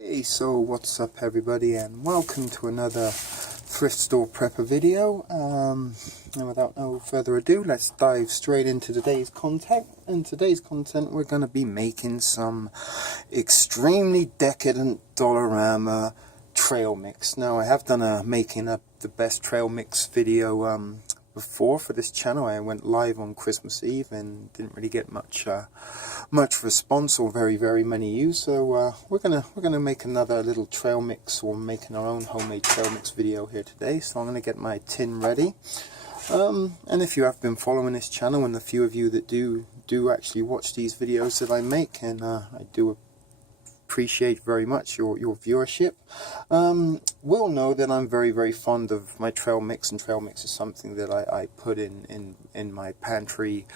Hey, so what's up everybody, and welcome to another thrift store prepper video. And without no further ado, let's dive straight into today's content. In today's content, we're going to be making some extremely decadent Dollarama trail mix. Now, I have done making up the best trail mix video before for this channel. I went live on Christmas Eve and didn't really get much response or very many views. So we're gonna make another little trail mix, or making our own homemade trail mix video here today. So I'm gonna get my tin ready. And if you have been following this channel, and the few of you that do actually watch these videos that I make, and I do appreciate very much your viewership, will know that I'm very fond of my trail mix, and trail mix is something that I put in my pantry,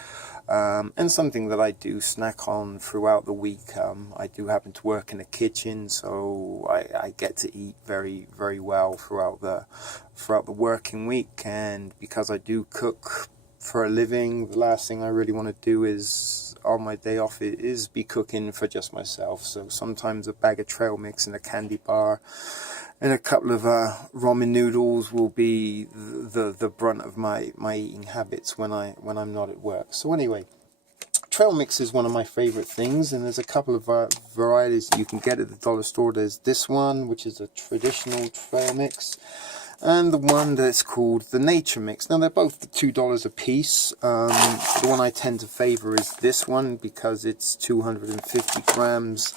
and something that I do snack on throughout the week. I do happen to work in the kitchen, so I get to eat very well throughout the working week. And because I do cook for a living, the last thing I really want to do is, on my day off, is be cooking for just myself. So sometimes a bag of trail mix and a candy bar and a couple of ramen noodles will be the brunt of my eating habits when I'm not at work. So anyway, trail mix is one of my favorite things, and there's a couple of varieties you can get at the dollar store. There's this one, which is a traditional trail mix, and the one that's called the nature mix. Now, they're both $2 a piece. The one I tend to favor is this one because it's 250 grams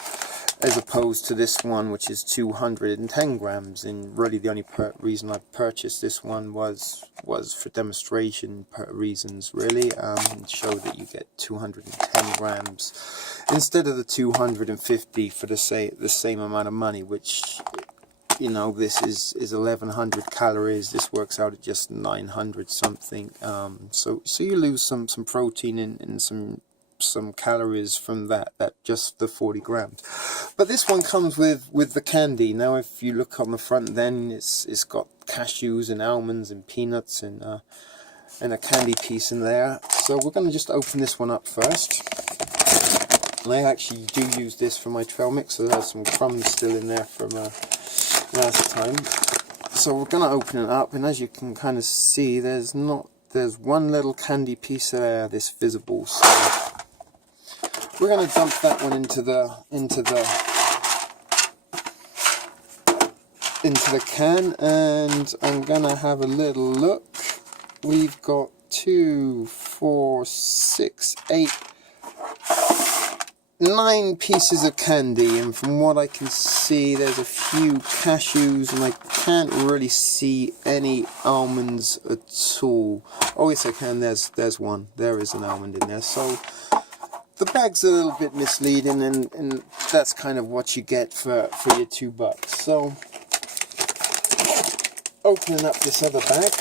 as opposed to this one, which is 210 grams. And really the only reason I purchased this one was for demonstration reasons, really, to show that you get 210 grams instead of the 250 for the same amount of money, which, you know, this is 1100 calories. This works out at just 900 something. So you lose some protein and some calories from that just the 40 grams. But this one comes with the candy. Now, if you look on the front, then it's got cashews and almonds and peanuts and a candy piece in there. So we're going to just open this one up first. And I actually do use this for my trail mix, so there's some crumbs still in there from last time. So we're going to open it up, and as you can kind of see, there's one little candy piece there that's visible. So we're going to dump that one into the can, and I'm going to have a little look. We've got 2, 4, 6, 8, 9 pieces of candy, and from what I can see, there's a few cashews, and I can't really see any almonds at all. Oh yes, I can. There's one. There is an almond in there. So the bag's a little bit misleading, and that's kind of what you get for your $2. So opening up this other bag,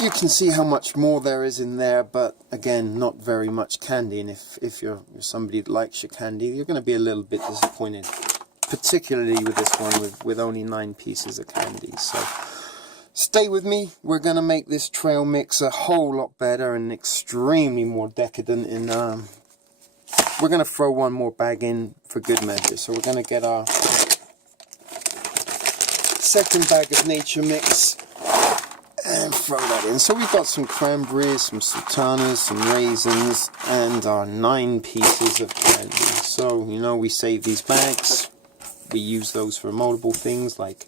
you can see how much more there is in there, but again, not very much candy. And if you're somebody that likes your candy, you're going to be a little bit disappointed, particularly with this one with only 9 pieces of candy. So stay with me. We're going to make this trail mix a whole lot better and extremely more decadent. And we're going to throw one more bag in for good measure. So we're going to get our second bag of nature mix and throw that in. So we've got some cranberries, some sultanas, some raisins, and our 9 pieces of candy. So, you know, we save these bags. We use those for multiple things, like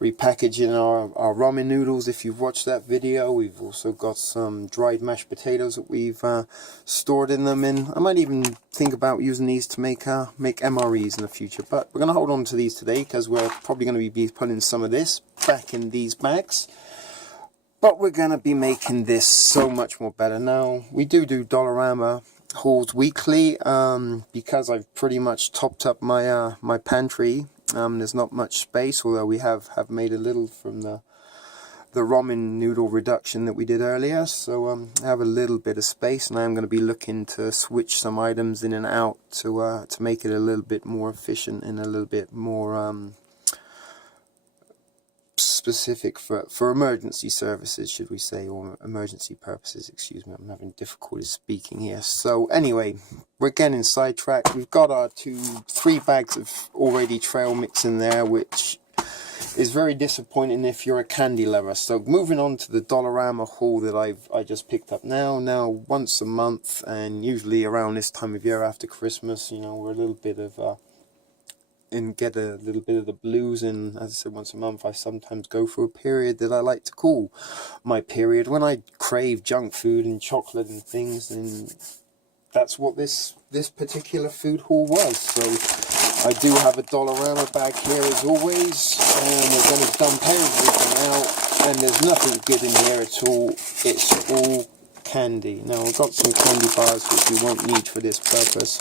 repackaging our ramen noodles. If you've watched that video, we've also got some dried mashed potatoes that we've stored in them, and I might even think about using these to make MREs in the future. But we're going to hold on to these today because we're probably going to be putting some of this back in these bags. But we're going to be making this so much more better. Now, we do Dollarama hauls weekly, because I've pretty much topped up my my pantry. There's not much space, although we have made a little from the ramen noodle reduction that we did earlier. So I have a little bit of space, and I'm going to be looking to switch some items in and out to make it a little bit more efficient and a little bit more specific for emergency services, should we say, or emergency purposes. Excuse me, I'm having difficulty speaking here. So anyway, we're getting sidetracked. We've got our 3 bags of already trail mix in there, which is very disappointing if you're a candy lover. So moving on to the Dollarama haul that I just picked up now. Now once a month, and usually around this time of year after Christmas, you know, we're a little bit of and get a little bit of the blues. And as I said, once a month I sometimes go through a period that I like to call my period, when I crave junk food and chocolate and things, and that's what this particular food haul was. So I do have a Dollarama bag here as always, and we're going to dump everything out, and there's nothing good in here at all. It's all candy. Now I've got some candy bars which we won't need for this purpose,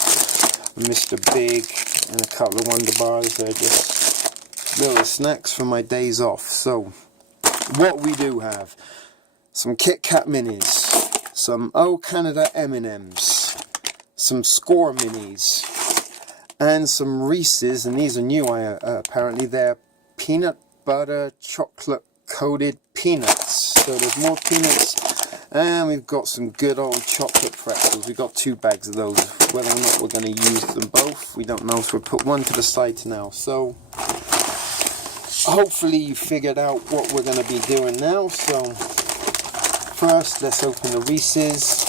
Mr. Big and a couple of Wonder Bars. They're just little snacks for my days off. So what we do have: some Kit Kat minis, some O Canada M&Ms, some Score minis, and some Reese's, and these are new. Apparently they're peanut butter chocolate coated peanuts. So there's more peanuts, and we've got some good old chocolate pretzels. We've got 2 bags of those. Whether or not we're going to use them both, we don't know, so we'll put one to the side now. So hopefully you figured out what we're going to be doing now. So first, let's open the Reese's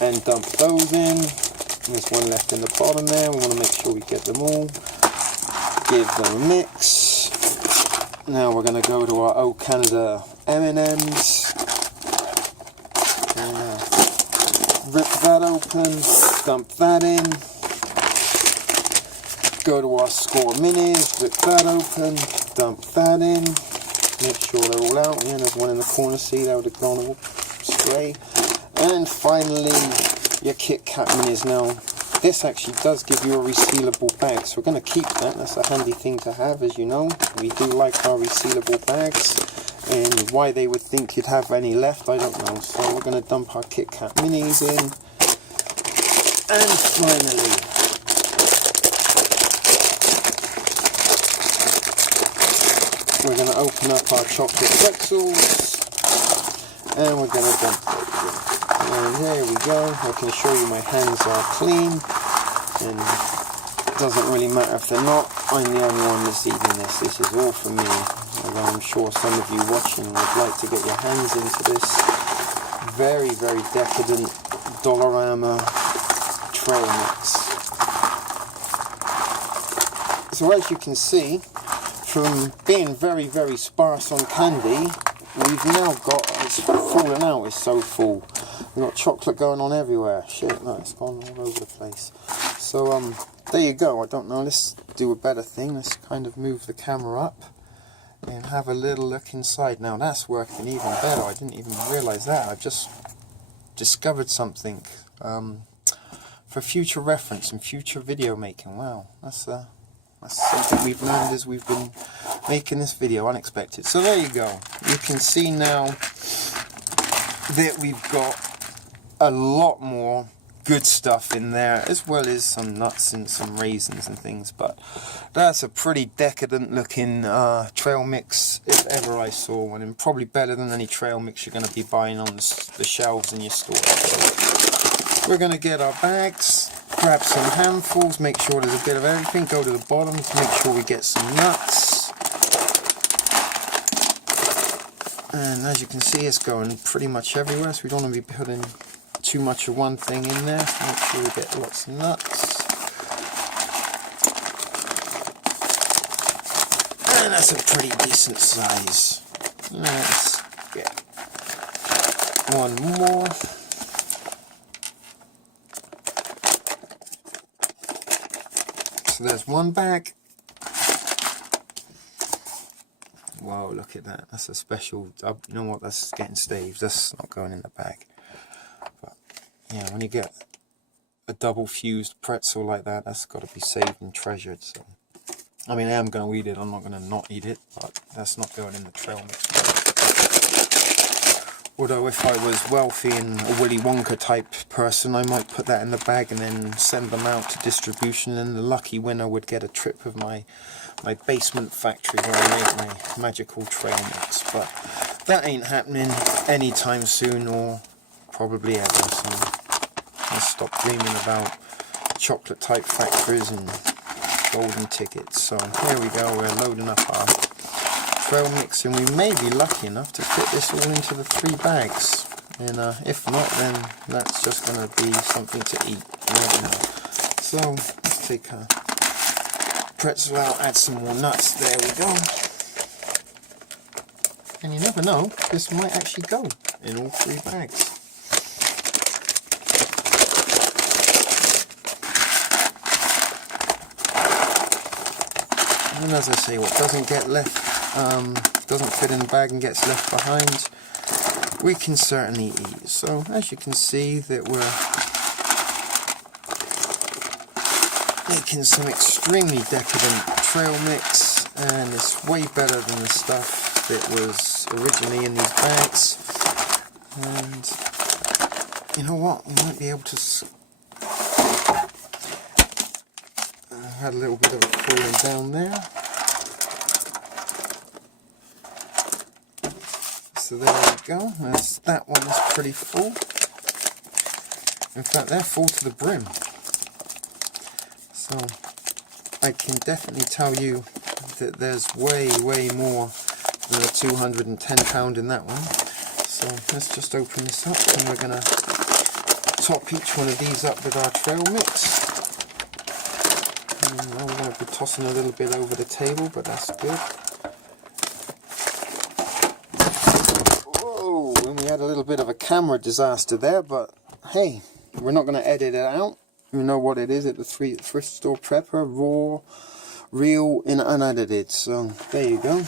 and dump those in. There's one left in the bottom there. We want to make sure we get them all. Give them a mix. Now we're going to go to our O Canada M&Ms. Rip that open, dump that in. Go to our Score minis, rip that open, dump that in. Make sure they're all out. Yeah, there's one in the corner, see, that would have gone astray. And finally, your Kit Kat minis. Now, this actually does give you a resealable bag, so we're going to keep that. That's a handy thing to have, as you know. We do like our resealable bags. And why they would think you'd have any left, I don't know. So we're going to dump our Kit Kat minis in. And finally, we're going to open up our chocolate pretzels. And we're going to dump those in. And here we go. I can assure you my hands are clean. And it doesn't really matter if they're not. I'm the only one that's eating this. This is all for me. Although I'm sure some of you watching would like to get your hands into this very, very decadent Dollarama trail mix. So as you can see, from being very, very sparse on candy, we've now got, it's fallen out, it's so full. We've got chocolate going on everywhere. Shit, no, it's gone all over the place. So there you go. I don't know, let's do a better thing. Let's kind of move the camera up and have a little look inside. Now that's working even better. I didn't even realize that. I've just discovered something for future reference and future video making. Wow, that's something we've learned as we've been making this video. Unexpected. So there you go. You can see now that we've got a lot more good stuff in there, as well as some nuts and some raisins and things. But that's a pretty decadent looking trail mix if ever I saw one, and probably better than any trail mix you're going to be buying on the shelves in your store. So we're going to get our bags, grab some handfuls, make sure there's a bit of everything, go to the bottom to make sure we get some nuts. And as you can see, it's going pretty much everywhere, so we don't want to be putting too much of one thing in there. So make sure we get lots of nuts. And that's a pretty decent size. Let's get one more. So there's one bag. Whoa, look at that. That's a special, you know what, that's getting staved. That's not going in the bag. But yeah, when you get a double fused pretzel like that, that's got to be saved and treasured. So I mean, I am going to eat it. I'm not going to not eat it, but that's not going in the trail mix. Although if I was wealthy and a Willy Wonka type person, I might put that in the bag and then send them out to distribution, and the lucky winner would get a trip of my basement factory where I make my magical trail mix. But that ain't happening anytime soon, or probably ever, so let's stop dreaming about chocolate type factories and golden tickets. So here we go, we're loading up our trail mix, and we may be lucky enough to fit this all into the 3 bags, and if not, then that's just going to be something to eat. So let's take a pretzel out, add some more nuts, there we go, and you never know, this might actually go in all 3 bags. And as I say, what doesn't get left, doesn't fit in the bag and gets left behind, we can certainly eat. So as you can see, that we're making some extremely decadent trail mix, and it's way better than the stuff that was originally in these bags. And you know what, we might be able to had a little bit of it falling down there. So there we go, that one is pretty full. In fact, they're full to the brim. So I can definitely tell you that there's way more than a 210 pound in that one. So let's just open this up, and we're going to top each one of these up with our trail mix. I'm going to be tossing a little bit over the table, but that's good. Whoa, and we had a little bit of a camera disaster there, but hey, we're not going to edit it out. You know what it is at the thrift store prepper, raw, real, and unedited. So there you go.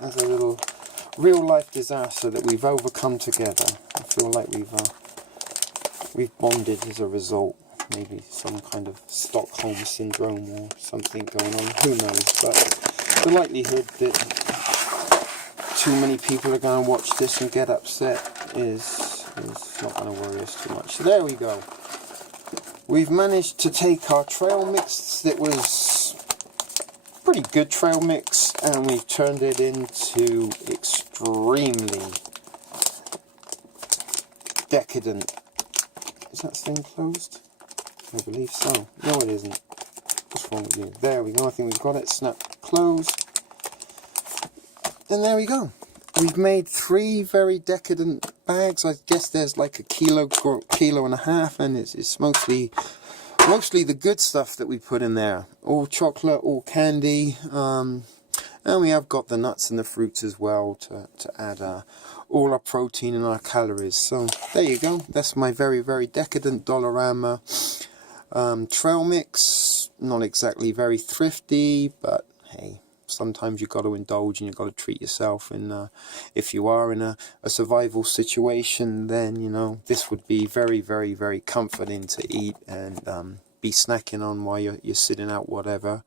That's a little real life disaster that we've overcome together. I feel like we've bonded as a result. Maybe some kind of Stockholm syndrome or something going on, who knows, but the likelihood that too many people are going to watch this and get upset is not going to worry us too much. So there we go. We've managed to take our trail mix that was pretty good trail mix, and we've turned it into extremely decadent. Is that thing closed? I believe so. No, it isn't. What's wrong with you? There we go. I think we've got it. Snap closed. And there we go. We've made 3 very decadent bags. I guess there's like a kilo and a half, and it's mostly the good stuff that we put in there. All chocolate, all candy, and we have got the nuts and the fruits as well to add all our protein and our calories. So there you go. That's my very decadent Dollarama trail mix. Not exactly very thrifty, but hey, sometimes you've got to indulge and you've got to treat yourself. And if you are in a survival situation, then you know this would be very comforting to eat and be snacking on while you're sitting out whatever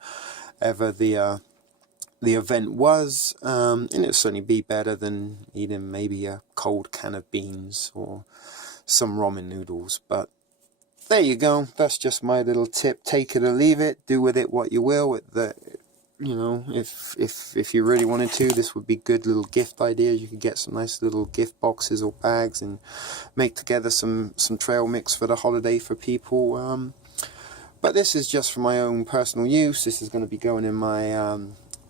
the event was, and it'll certainly be better than eating maybe a cold can of beans or some ramen noodles. But there you go. That's just my little tip. Take it or leave it. Do with it what you will. You know, if you really wanted to, this would be good little gift ideas. You could get some nice little gift boxes or bags and make together some trail mix for the holiday for people. But this is just for my own personal use. This is going to be going in my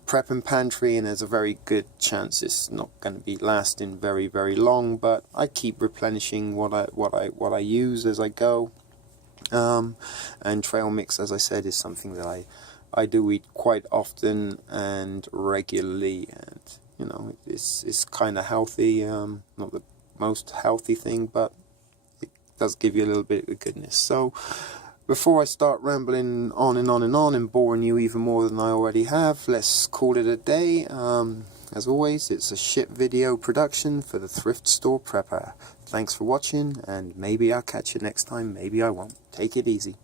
prep and pantry, and there's a very good chance it's not going to be lasting very long. But I keep replenishing what I use as I go. And trail mix, as I said, is something that I do eat quite often and regularly, and you know, it's kind of healthy. Not the most healthy thing, but it does give you a little bit of goodness. So before I start rambling on and boring you even more than I already have, let's call it a day. As always, it's a shit video production for the Thrift Store Prepper. Thanks for watching, and maybe I'll catch you next time, maybe I won't. Take it easy.